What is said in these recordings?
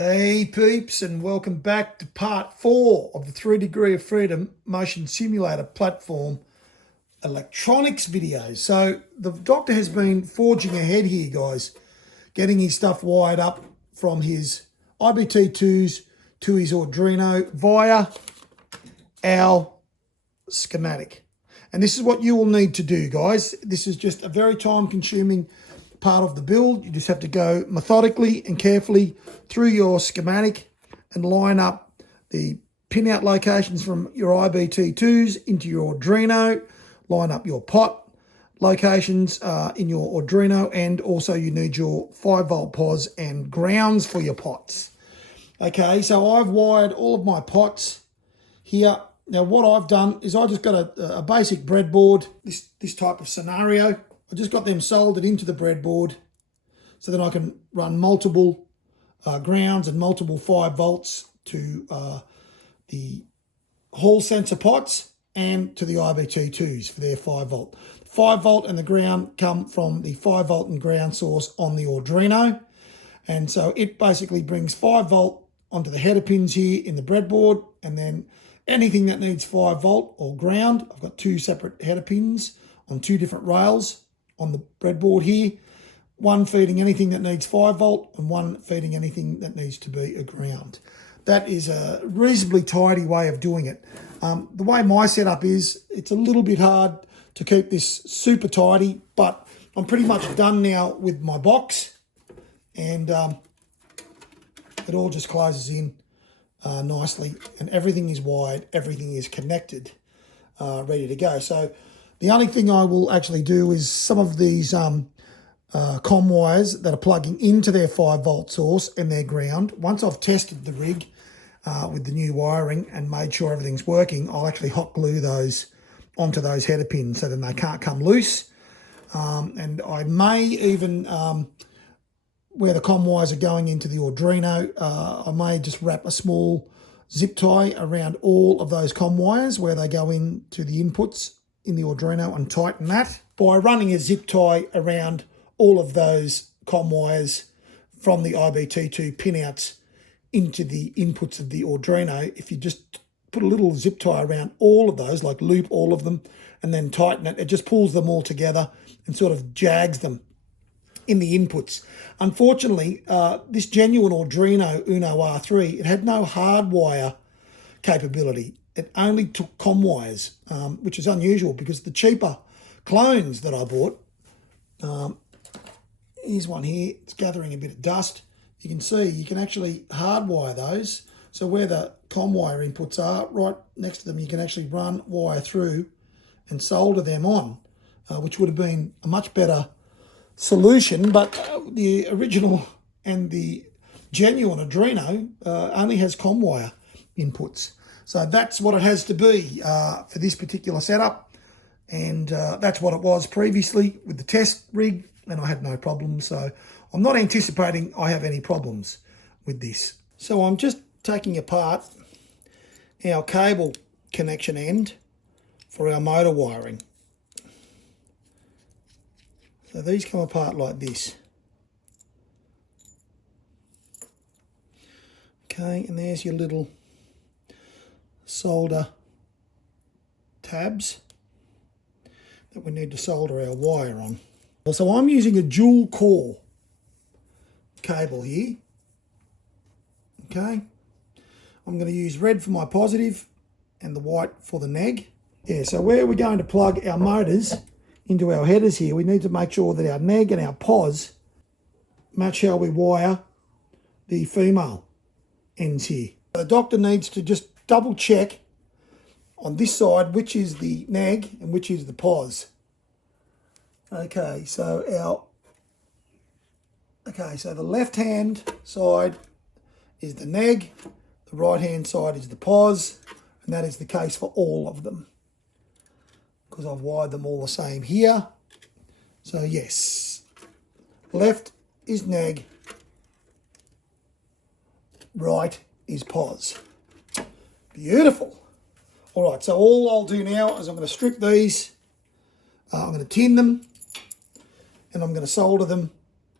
Hey peeps, and welcome back to part 4 of the 3 Degree of Freedom Motion Simulator platform electronics videos. So the doctor has been forging ahead here, guys, getting his stuff wired up from his IBT-2s to his Arduino via our schematic. And this is what you will need to do, guys. This is just a very time-consuming part of the build. You just have to go methodically and carefully through your schematic and line up the pinout locations from your IBT-2s into your Arduino, line up your pot locations in your Arduino, and also you need your 5-volt POS and grounds for your pots. Okay, so I've wired all of my pots here. Now what I've done is I just got a basic breadboard, this type of scenario. I just got them soldered into the breadboard so that I can run multiple grounds and multiple 5 volts to the hall sensor pots and to the IBT-2s for their 5 volt. 5 volt and the ground come from the 5 volt and ground source on the Arduino. And so it basically brings 5 volt onto the header pins here in the breadboard, and then anything that needs 5 volt or ground, I've got 2 separate header pins on 2 different rails on the breadboard here, one feeding anything that needs 5 volt and one feeding anything that needs to be a ground. That is a reasonably tidy way of doing it. The way my setup is, it's a little bit hard to keep this super tidy, but I'm pretty much done now with my box, and it all just closes in nicely, and everything is wired, everything is connected, ready to go. So the only thing I will actually do is some of these COM wires that are plugging into their 5 volt source and their ground. Once I've tested the rig with the new wiring and made sure everything's working, I'll actually hot glue those onto those header pins so then they can't come loose. And I may even, where the COM wires are going into the Arduino, I may just wrap a small zip tie around all of those COM wires where they go into the inputs in the Arduino and tighten that. By running a zip tie around all of those COM wires from the IBT-2 pinouts into the inputs of the Arduino, if you just put a little zip tie around all of those, like loop all of them and then tighten it, it just pulls them all together and sort of jags them in the inputs. Unfortunately, this genuine Arduino Uno R3, it had no hardwire capability. It only took COM wires, which is unusual because the cheaper clones that I bought, here's one here, it's gathering a bit of dust. You can see you can actually hardwire those. So where the COM wire inputs are, right next to them, you can actually run wire through and solder them on, which would have been a much better solution. But the original and the genuine Arduino only has COM wire inputs. So that's what it has to be for this particular setup. And that's what it was previously with the test rig, and I had no problems. So I'm not anticipating I have any problems with this. So I'm just taking apart our cable connection end for our motor wiring. So these come apart like this. Okay, and there's your little solder tabs that we need to solder our wire on. So I'm using a dual core cable here. Okay, I'm going to use red for my positive and the white for the neg. Yeah, so where we're going to plug our motors into our headers here, we need to make sure that our neg and our POS match how we wire the female ends here. The doctor needs to just double check on this side which is the neg and which is the POS. Okay, so the left hand side is the neg, the right hand side is the POS, and that is the case for all of them because I've wired them all the same here. So yes, left is neg, right is POS. Beautiful. All right, so all I'll do now is I'm going to strip these, I'm going to tin them, and I'm going to solder them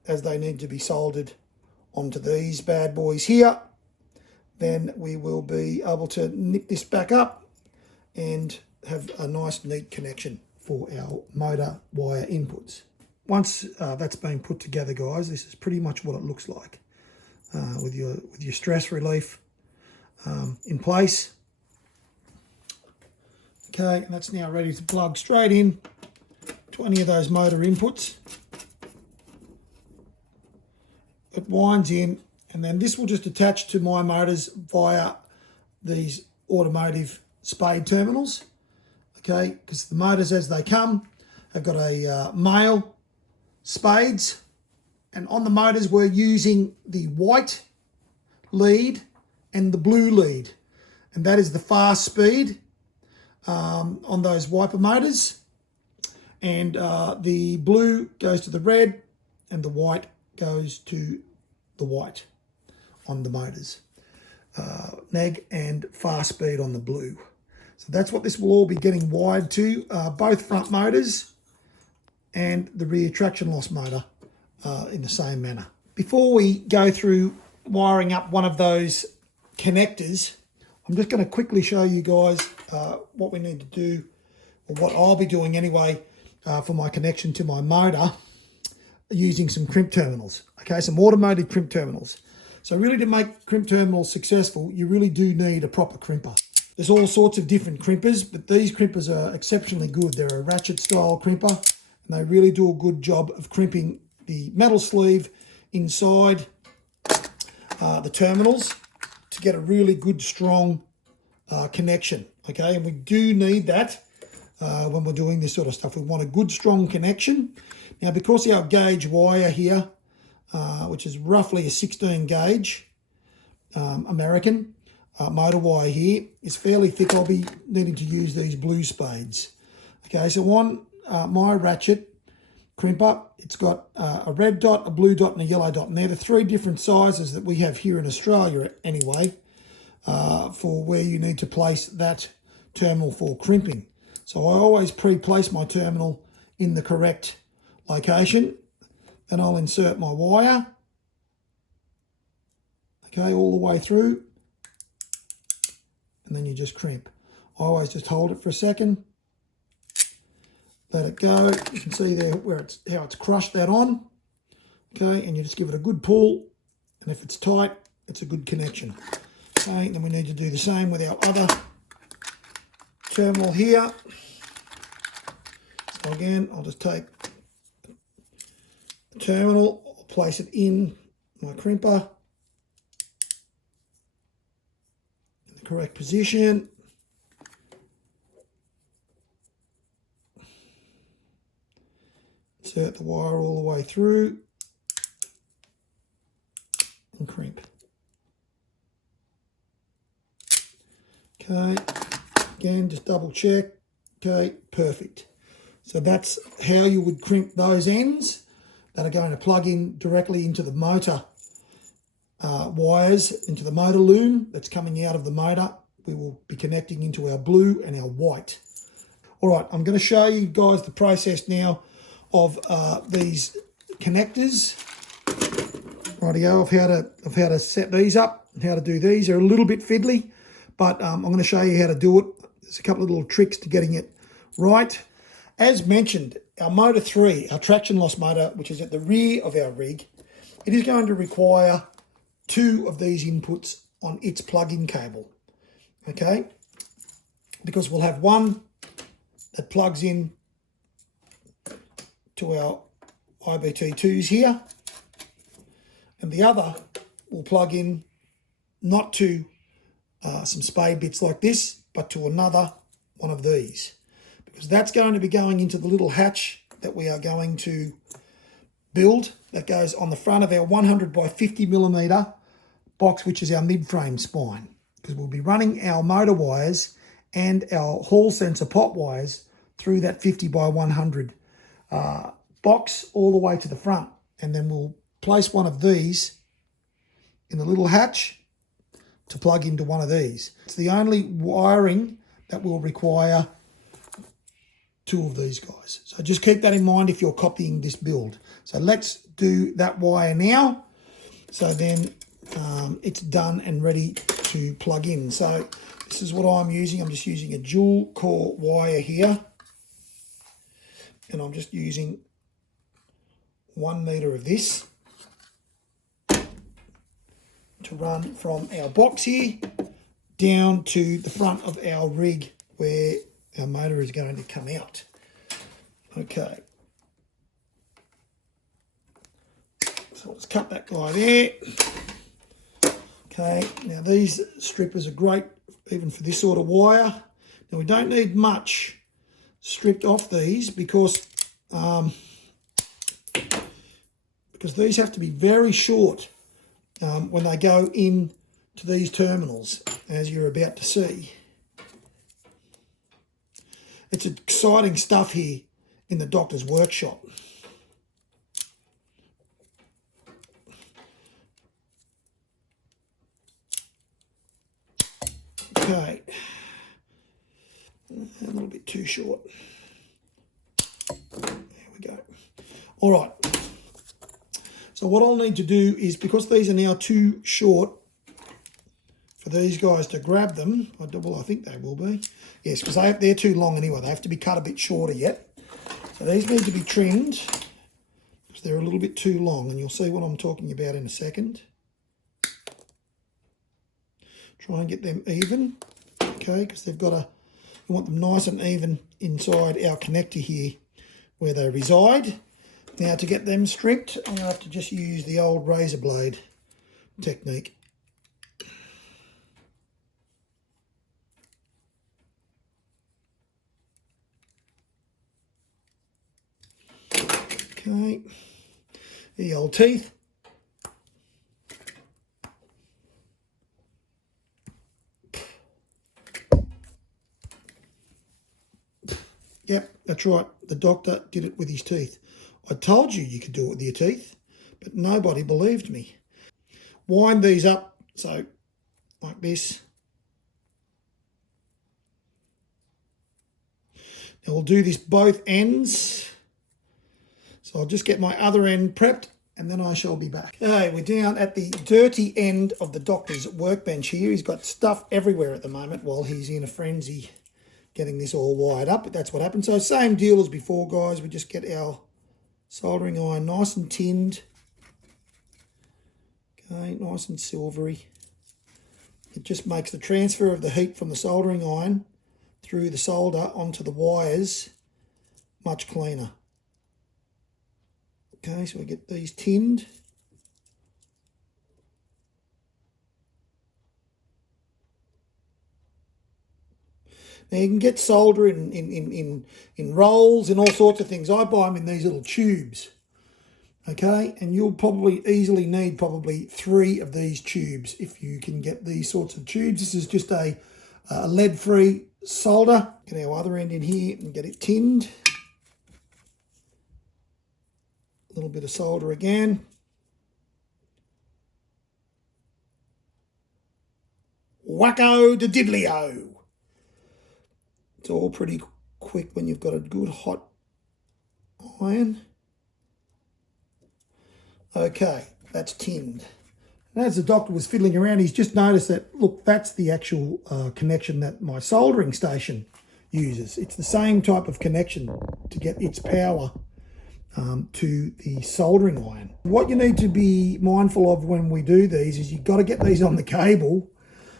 as they need to be soldered onto these bad boys here, then we will be able to nip this back up and have a nice neat connection for our motor wire inputs. Once that's been put together, guys, this is pretty much what it looks like with your stress relief in place. Okay, and that's now ready to plug straight in to any of those motor inputs. It winds in, and then this will just attach to my motors via these automotive spade terminals. Okay, because the motors as they come have got a male spades, and on the motors we're using the white lead and the blue lead, and that is the fast speed on those wiper motors, and the blue goes to the red and the white goes to the white on the motors, neg and fast speed on the blue. So that's what this will all be getting wired to, both front motors and the rear traction loss motor in the same manner. Before we go through wiring up one of those connectors, I'm just going to quickly show you guys what we need to do, or what I'll be doing anyway, for my connection to my motor using some crimp terminals. Okay, some automated crimp terminals. So really, to make crimp terminals successful, you really do need a proper crimper. There's all sorts of different crimpers, but these crimpers are exceptionally good. They're a ratchet style crimper, and they really do a good job of crimping the metal sleeve inside the terminals to get a really good, strong connection. Okay, and we do need that when we're doing this sort of stuff. We want a good, strong connection. Now, because our gauge wire here, which is roughly a 16 gauge American motor wire here, is fairly thick, I'll be needing to use these blue spades. Okay, so on my ratchet crimper, it's got a red dot, a blue dot, and a yellow dot, and they're the three different sizes that we have here in Australia anyway, for where you need to place that terminal for crimping. So I always pre-place my terminal in the correct location. Then I'll insert my wire, okay, all the way through, and then you just crimp. I always just hold it for a second, let it go. You can see there where how it's crushed that on, okay, and you just give it a good pull, and if it's tight, it's a good connection. Okay, and then we need to do the same with our other terminal here. So again, I'll just take the terminal, I'll place it in my crimper in the correct position. Insert the wire all the way through and crimp. Okay, again, just double check. Okay, perfect. So that's how you would crimp those ends that are going to plug in directly into the motor wires, into the motor loom that's coming out of the motor. We will be connecting into our blue and our white. All right, I'm going to show you guys the process now of these connectors. Rightio, of how to set these up and how to do these. They're a little bit fiddly, but I'm going to show you how to do it. There's a couple of little tricks to getting it right. As mentioned, our motor 3, our traction loss motor, which is at the rear of our rig, it is going to require 2 of these inputs on its plug-in cable, okay? Because we'll have one that plugs in to our IBT-2s here, and the other will plug in not to some spade bits like this, but to another one of these, because that's going to be going into the little hatch that we are going to build that goes on the front of our 100 by 50 millimeter box, which is our mid-frame spine, because we'll be running our motor wires and our hall sensor pot wires through that 50 by 100 box all the way to the front, and then we'll place one of these in the little hatch to plug into one of these. It's the only wiring that will require 2 of these guys. So just keep that in mind if you're copying this build. So let's do that wire now. So then it's done and ready to plug in. So this is what I'm using. I'm just using a dual core wire here, and I'm just using 1 meter of this to run from our box here down to the front of our rig where our motor is going to come out. Okay. So let's cut that guy there. Okay, now these strippers are great even for this sort of wire. Now we don't need much stripped off these because these have to be very short when they go in to these terminals, as you're about to see. It's exciting stuff here in the doctor's workshop. Okay, a little bit too short. There we go. All right. So what I'll need to do is, because these are now too short for these guys to grab them, well, I think they will be. Yes, because they're too long anyway. They have to be cut a bit shorter yet. So these need to be trimmed because they're a little bit too long, and you'll see what I'm talking about in a second. Try and get them even, okay, because they've got you want them nice and even inside our connector here where they reside. Now to get them stripped, I'm going to have to just use the old razor blade technique. Okay, the old teeth. Yep, that's right. The doctor did it with his teeth. I told you you could do it with your teeth, but nobody believed me. Wind these up, so like this. Now we'll do this both ends. So I'll just get my other end prepped and then I shall be back. Okay, we're down at the dirty end of the doctor's workbench here. He's got stuff everywhere at the moment while he's in a frenzy getting this all wired up. But that's what happened. So same deal as before, guys. We just get our soldering iron nice and tinned. Okay, nice and silvery. It just makes the transfer of the heat from the soldering iron through the solder onto the wires much cleaner. Okay, so we get these tinned. Now you can get solder in rolls and all sorts of things. I buy them in these little tubes. Okay, and you'll probably easily need 3 of these tubes if you can get these sorts of tubes. This is just a lead-free solder. Get our other end in here and get it tinned. A little bit of solder again. Wacko de diddly-o. It's all pretty quick when you've got a good hot iron. Okay, that's tinned. And as the doctor was fiddling around, he's just noticed that, look, that's the actual connection that my soldering station uses. It's the same type of connection to get its power to the soldering iron. What you need to be mindful of when we do these is you've got to get these on the cable.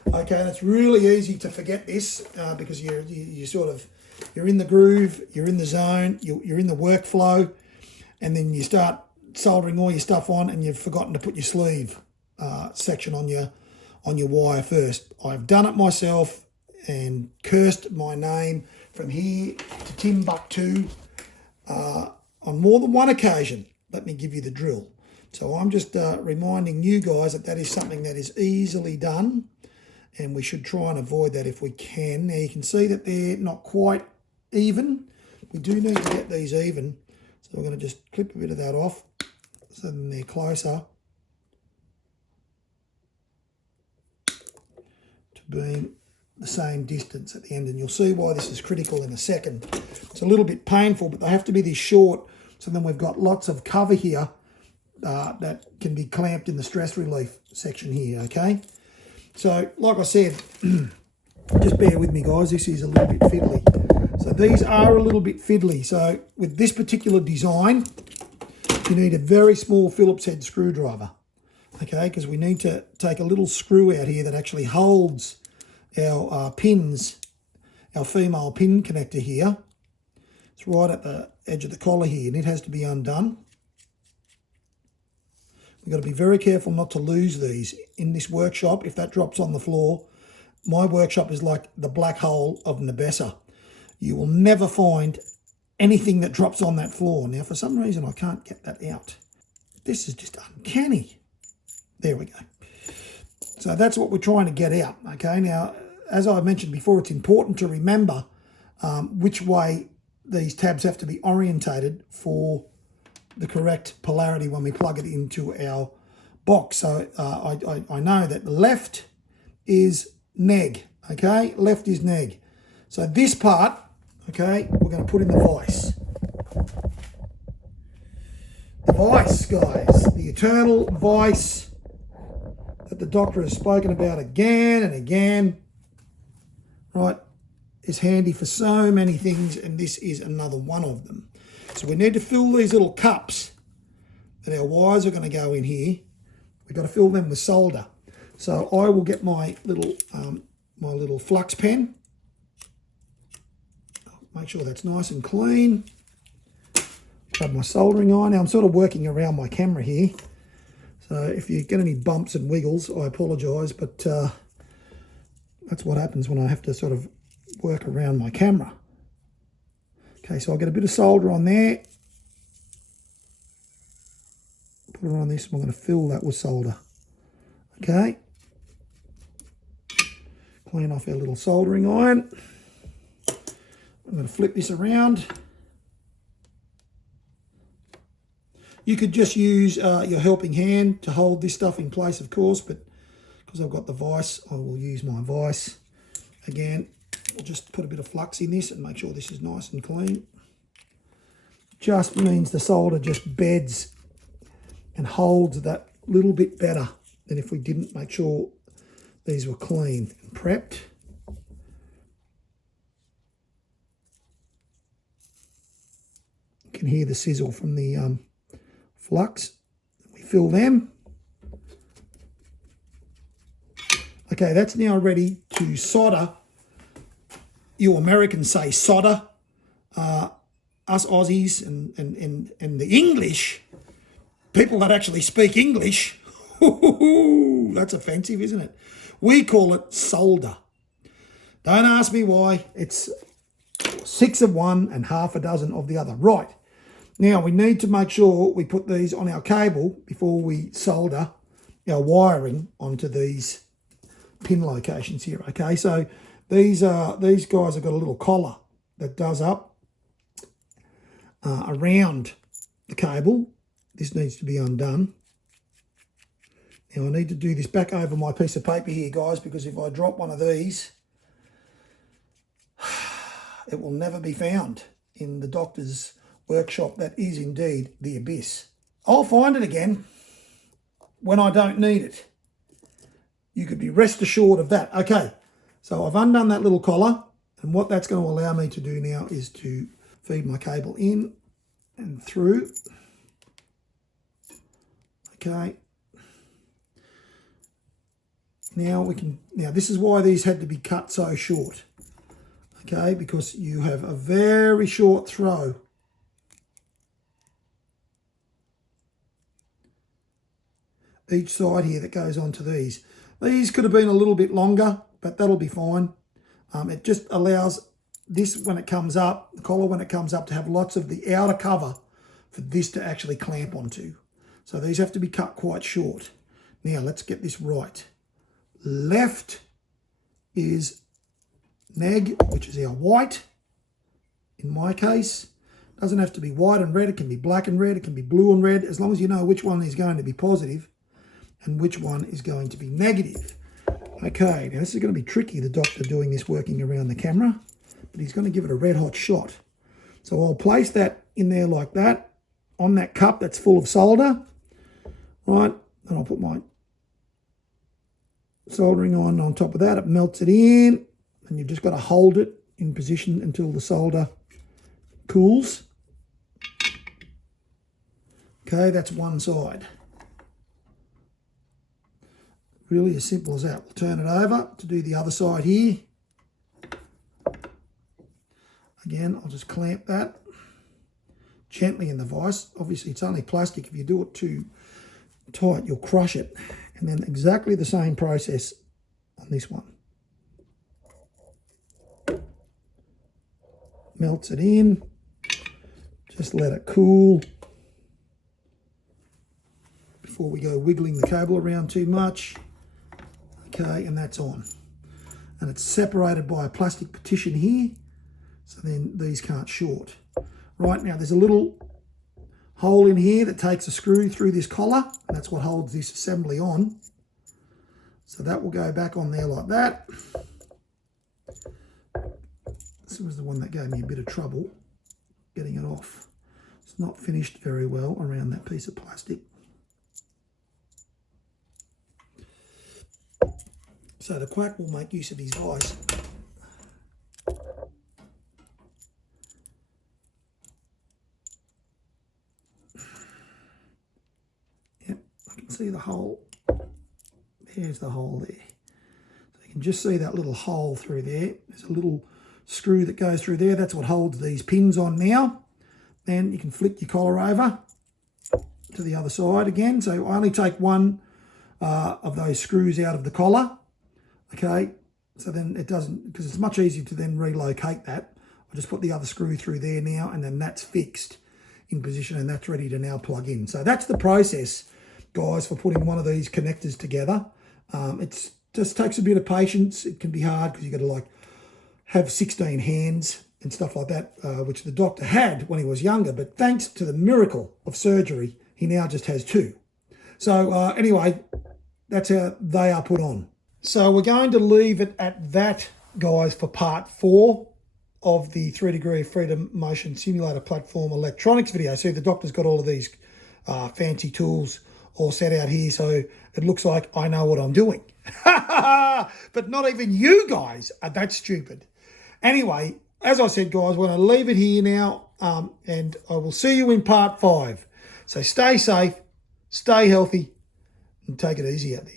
Okay, and it's really easy to forget this because you're in the groove, you're in the zone, you're in the workflow, and then you start soldering all your stuff on and you've forgotten to put your sleeve section on your wire first. I've done it myself and cursed my name from here to Timbuktu on more than one occasion. Let me give you the drill. So I'm just reminding you guys that is something that is easily done, and we should try and avoid that if we can. Now you can see that they're not quite even. We do need to get these even. So we're going to just clip a bit of that off so then they're closer to being the same distance at the end. And you'll see why this is critical in a second. It's a little bit painful, but they have to be this short. So then we've got lots of cover here that can be clamped in the stress relief section here, okay? So, like I said, just bear with me, guys. This is a little bit fiddly. So these are a little bit fiddly. So with this particular design, you need a very small Phillips head screwdriver, okay? Because we need to take a little screw out here that actually holds our pins, our female pin connector here. It's right at the edge of the collar here, and it has to be undone. We've got to be very careful not to lose these. In this workshop, if that drops on the floor, my workshop is like the black hole of Nebessa. You will never find anything that drops on that floor. Now, for some reason, I can't get that out. This is just uncanny. There we go. So that's what we're trying to get out, okay? Now, as I mentioned before, it's important to remember which way these tabs have to be orientated for the correct polarity when we plug it into our box. So I know that left is neg, okay? Left is neg. So this part, okay, we're going to put in the vise. The vise, guys, the eternal vise that the doctor has spoken about again and again, right, is handy for so many things, and this is another one of them. So we need to fill these little cups that our wires are going to go in here. We've got to fill them with solder. So I will get my little flux pen. Make sure that's nice and clean. Grab my soldering iron. Now I'm sort of working around my camera here. So if you get any bumps and wiggles, I apologise, but that's what happens when I have to sort of work around my camera. Okay, so I'll get a bit of solder on there. Put it on this, and we're going to fill that with solder. Okay. Clean off our little soldering iron. I'm going to flip this around. You could just use your helping hand to hold this stuff in place, of course, but because I've got the vise, I will use my vise. Again, we'll just put a bit of flux in this and make sure this is nice and clean. Just means the solder just beds and holds that little bit better than if we didn't make sure these were clean and prepped. You can hear the sizzle from the flux. We fill them. Okay, that's now ready to solder. You Americans say solder. Us Aussies and the English, people that actually speak English, that's offensive, isn't it? We call it solder. Don't ask me why. It's 6 of one and half a dozen of the other. Right. Now, we need to make sure we put these on our cable before we solder our wiring onto these pin locations here, okay? So these guys have got a little collar that does up around the cable. This needs to be undone. Now, I need to do this back over my piece of paper here, guys, because if I drop one of these, it will never be found in the doctor's workshop. That is indeed the abyss. I'll find it again when I don't need it. You could be rest assured of that. Okay, so I've undone that little collar, and what that's going to allow me to do now is to feed my cable in and through. Okay. Now this is why these had to be cut so short. Okay, because you have a very short throw. Each side here that goes onto these. These could have been a little bit longer, but that'll be fine. It just allows this, when it comes up, the collar when it comes up, to have lots of the outer cover for this to actually clamp onto. So these have to be cut quite short. Now let's get this right. Left is neg, which is our white. In my case, doesn't have to be white and red. It can be black and red. It can be blue and red, as long as you know which one is going to be positive and which one is going to be negative. Okay, now this is going to be tricky, the doctor doing this working around the camera, but he's going to give it a red hot shot. So I'll place that in there like that, on that cup that's full of solder. right? And I'll put my soldering iron on top of that. It melts it in, and you've just got to hold it in position until the solder cools. Okay, that's one side. Really as simple as that. We'll turn it over to do the other side here. Again, I'll just clamp that gently in the vise. Obviously, it's only plastic. If you do it too tight, you'll crush it. And then exactly the same process on this one. Melts it in. Just let it cool before we go wiggling the cable around too much. Okay, and that's on. And it's separated by a plastic partition here, so then these can't short. Right, now there's a little hole in here that takes a screw through this collar, and that's what holds this assembly on. So that will go back on there like that. This was the one that gave me a bit of trouble getting it off. It's not finished very well around that piece of plastic. So the quack will make use of his vise. Yep, I can see the hole. There's the hole there. So you can just see that little hole through there. There's a little screw that goes through there. That's what holds these pins on now. Then you can flick your collar over to the other side again. So I only take one of those screws out of the collar. Okay, so then it doesn't, because it's much easier to then relocate that. I'll just put the other screw through there now, and then that's fixed in position, and that's ready to now plug in. So that's the process, guys, for putting one of these connectors together. It just takes a bit of patience. It can be hard because you've got to like have 16 hands and stuff like that, which the doctor had when he was younger. But thanks to the miracle of surgery, he now just has 2. So anyway, that's how they are put on. So we're going to leave it at that, guys, for part 4 of the 3 Degree of Freedom Motion Simulator Platform electronics video. See, the doctor's got all of these fancy tools all set out here, so it looks like I know what I'm doing. But not even you guys are that stupid. Anyway, as I said, guys, we're going to leave it here now, and I will see you in part 5. So stay safe, stay healthy, and take it easy out there.